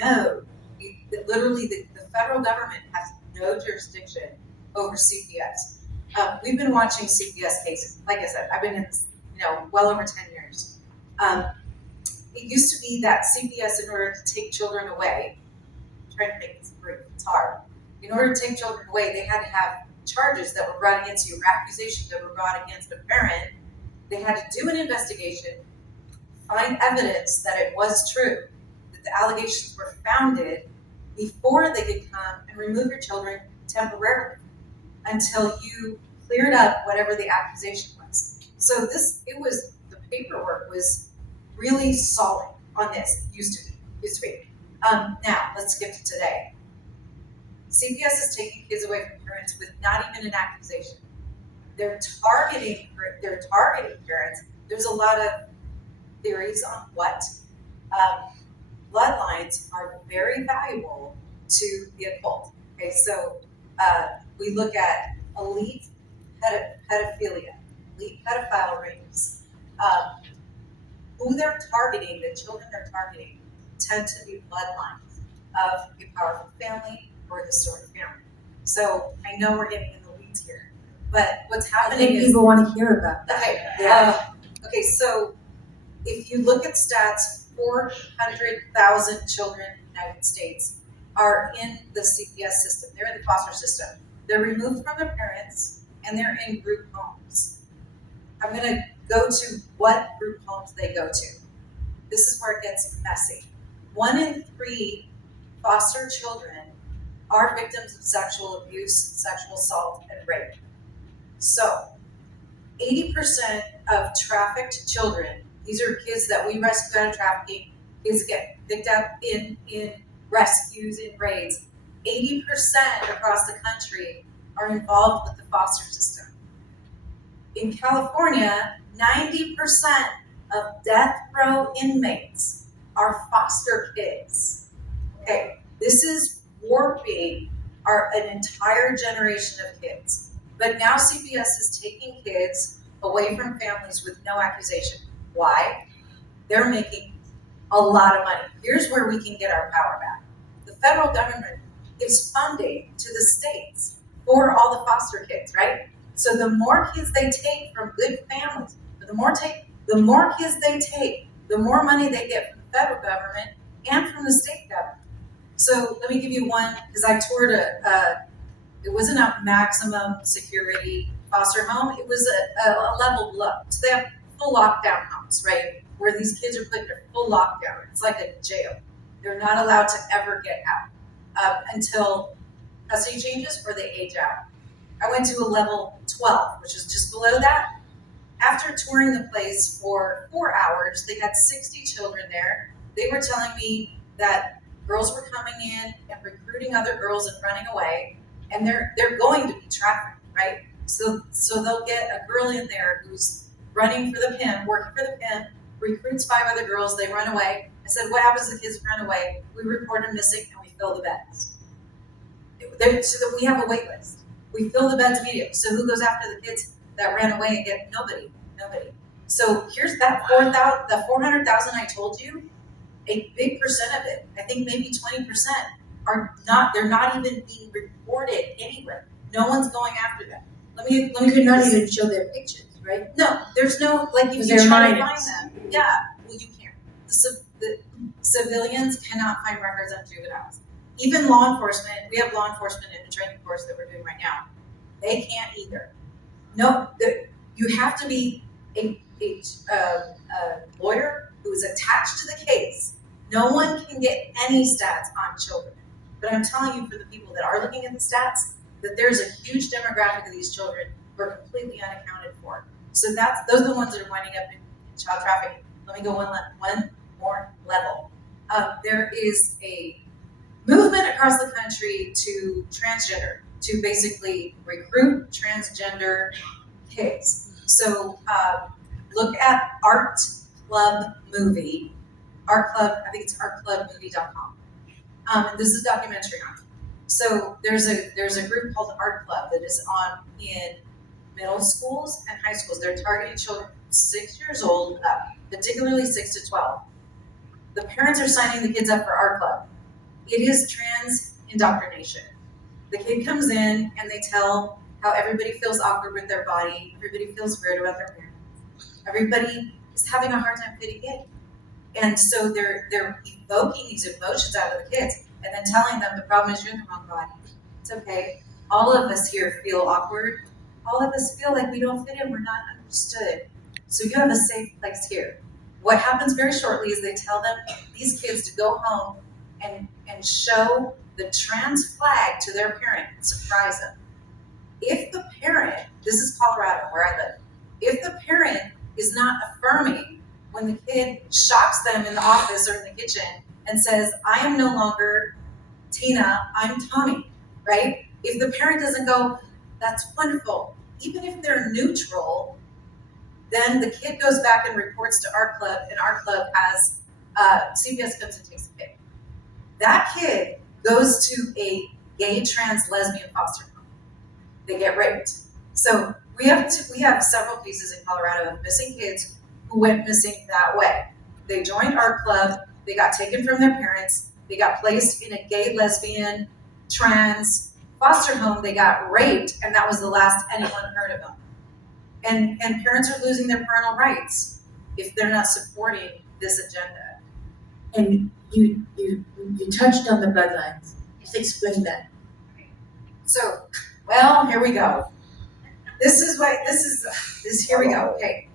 no, literally the federal government has no jurisdiction over CPS. We've been watching CPS cases. Like I said, I've been in this, well over 10 years. It used to be that CPS, in order to take children away, I'm trying to make this brief, it's hard. In order to take children away, they had to have charges that were brought against you, or accusations that were brought against a parent. They had to do an investigation, find evidence that it was true, that the allegations were founded, before they could come and remove your children temporarily until you cleared up whatever the accusation was. So the paperwork was really solid on this. Used to be. Now let's skip to today. CPS is taking kids away from parents with not even an accusation. They're targeting parents. There's a lot of theories on what. Bloodlines are very valuable to the occult. Okay, so we look at elite pedophilia, elite pedophile rings. Who they're targeting, the children they're targeting, tend to be bloodlines of a powerful family or a historic family. So I know we're getting in the weeds here, but what's happening is people want to hear about that. Okay, okay, so if you look at stats, 400,000 children in the United States are in the CPS system. They're in the foster system. They're removed from their parents and they're in group homes. I'm going to go to what group homes they go to. This is where it gets messy. 1 in 3 foster children are victims of sexual abuse, sexual assault, and rape. So 80% of trafficked children, these are kids that we rescue out of trafficking, kids get picked up in rescues, in raids. 80% across the country are involved with the foster system. In California, 90% of death row inmates are foster kids. Okay, this is warping an entire generation of kids. But now CPS is taking kids away from families with no accusation. Why? They're making a lot of money. Here's where we can get our power back. The federal government gives funding to the states for all the foster kids, right? So the more kids they take from good families, the more kids they take, the more money they get from the federal government and from the state government. So let me give you one, because I toured it wasn't a maximum security foster home, it was a level below. So they have full lockdown homes, right? Where these kids are put in full lockdown. It's like a jail. They're not allowed to ever get out until custody changes or they age out. I went to a level 12, which is just below that. After touring the place for 4 hours, they had 60 children there. They were telling me that girls were coming in and recruiting other girls and running away, and they're going to be trafficked, right? So they'll get a girl in there who's running for the pimp, working for the pimp, recruits 5 other girls, they run away. I said, what happens if the kids run away? We report them missing and we fill the beds. So that we have a wait list. We fill the beds immediately. So who goes after the kids that ran away and get nobody? So here's that 400,000 I told you, a big percent of it, I think maybe 20%, they're not even being reported anywhere. No one's going after them. You could not even show their pictures, right? No, there's no, like if you try to find them, yeah, well you can't. The civilians cannot find records on juveniles. Even law enforcement, we have law enforcement in a training course that we're doing right now. They can't either. No, you have to be a lawyer who is attached to the case. No one can get any stats on children. But I'm telling you, for the people that are looking at the stats, that there's a huge demographic of these children who are completely unaccounted for. So those are the ones that are winding up in child trafficking. Let me go one more level. There is a movement across the country to transgender, to basically recruit transgender kids. So look at Art Club Movie. Art Club, I think it's artclubmovie.com. This is a documentary on it. So there's a group called Art Club that is on in middle schools and high schools. They're targeting children 6 years old up, particularly 6 to 12. The parents are signing the kids up for Art Club. It is trans indoctrination. The kid comes in and they tell how everybody feels awkward with their body, everybody feels weird about their parents, everybody is having a hard time fitting in. And so they're evoking these emotions out of the kids and then telling them the problem is you're in the wrong body. It's okay. All of us here feel awkward. All of us feel like we don't fit in, we're not understood. So you have a safe place here. What happens very shortly is they tell them, these kids, to go home and show the trans flag to their parent and surprise them. If the parent, this is Colorado where I live, if the parent is not affirming when the kid shocks them in the office or in the kitchen and says, I am no longer Tina, I'm Tommy, right? If the parent doesn't go, that's wonderful, even if they're neutral, then the kid goes back and reports to our club, and our club has, CPS comes and takes the kid. That kid goes to a gay, trans, lesbian foster home. They get raped. So we have several cases in Colorado of missing kids who went missing that way. They joined our club, they got taken from their parents, they got placed in a gay, lesbian, trans foster home, they got raped, and that was the last anyone heard of them. And parents are losing their parental rights if they're not supporting this agenda. And you touched on the bloodlines. Just explain that. So, well, here we go. Here we go, okay.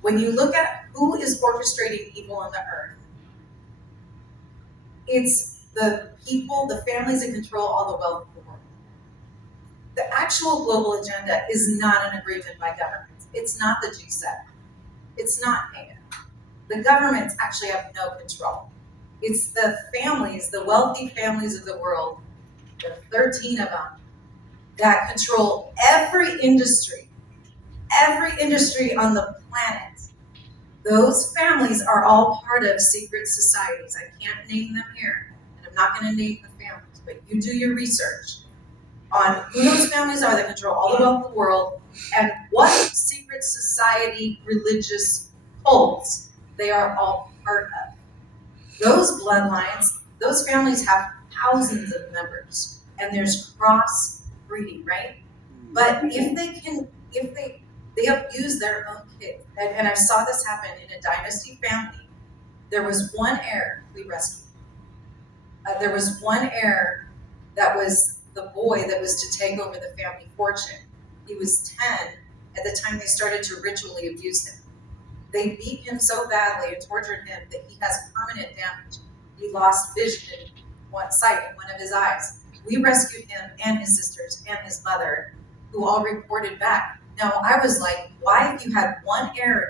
When you look at who is orchestrating evil on the earth, it's the people, the families that control all the wealth of the world. The actual global agenda is not an agreement by governments. It's not the G7. It's not NATO. The governments actually have no control. It's the families, the wealthy families of the world, there are 13 of them, that control every industry on the planet. Those families are all part of secret societies. I can't name them here, and I'm not going to name the families, but you do your research on who those families are that control all the wealth of the world and what secret society religious cults they are all part of. Those bloodlines, those families have thousands of members, and there's cross breeding, right? But if they abuse their own kids, and I saw this happen in a dynasty family. There was one heir we rescued. There was one heir that was the boy that was to take over the family fortune. He was 10 at the time they started to ritually abuse him. They beat him so badly and tortured him that he has permanent damage. He lost vision in one sight in one of his eyes. We rescued him and his sisters and his mother, who all reported back. Now I was like, why, if you had one heir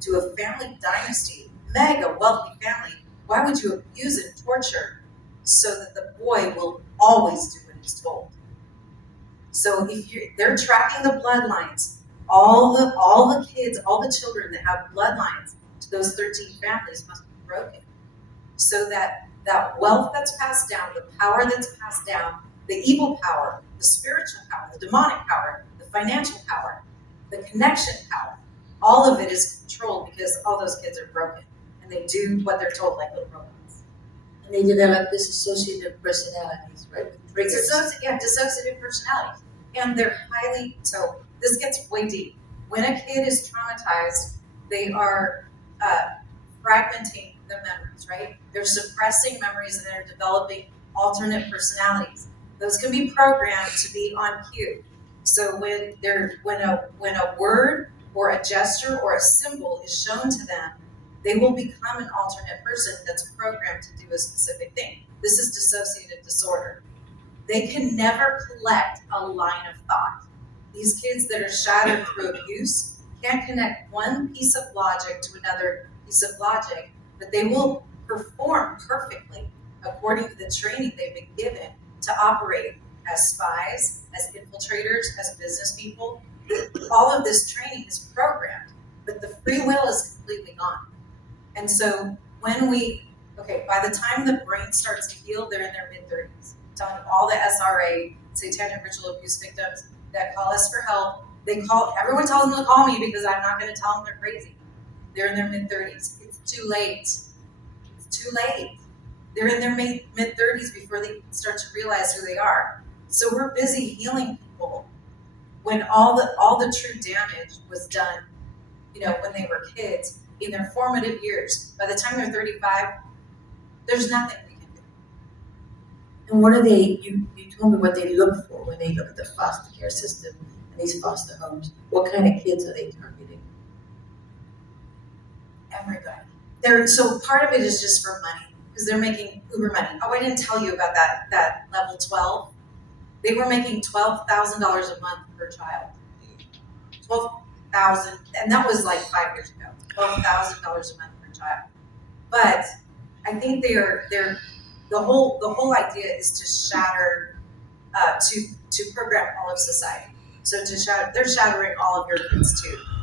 to a family dynasty, mega wealthy family, why would you abuse and torture so that the boy will always do what he's told? So they're tracking the bloodlines, all the kids, all the children that have bloodlines to those 13 families must be broken, so that wealth that's passed down, the power that's passed down, the evil power, the spiritual power, the demonic power, the financial power, the connection power, all of it is controlled because all those kids are broken and they do what they're told like little robots. And they develop dissociative personalities, right? Dissociative personalities. And they're so this gets way deep. When a kid is traumatized, they are fragmenting the memories, right? They're suppressing memories and they're developing alternate personalities. Those can be programmed to be on cue. So when a word or a gesture or a symbol is shown to them, they will become an alternate person that's programmed to do a specific thing. This is dissociative disorder. They can never collect a line of thought. These kids that are shattered through abuse can't connect one piece of logic to another piece of logic, but they will perform perfectly according to the training they've been given to operate as spies, as infiltrators, as business people. All of this training is programmed, but the free will is completely gone. And so by the time the brain starts to heal, they're in their mid-30s. Telling all the SRA, satanic ritual abuse victims that call us for help, everyone tells them to call me because I'm not going to tell them they're crazy. They're in their mid-30s. It's too late. It's too late. they're in their mid-30s before they start to realize who they are. So we're busy healing people when all the true damage was done, when they were kids in their formative years. By the time they're 35, there's nothing we can do. And what are they, you told me what they look for when they look at the foster care system and these foster homes. What kind of kids are they targeting? Everybody. So part of it is just for money, because they're making uber money. Oh, I didn't tell you about that level 12. They were making $12,000 a month per child. 12,000, and that was like 5 years ago. $12,000 a month per child. But I think the whole idea is to shatter, to program all of society. So they're shattering all of your kids too.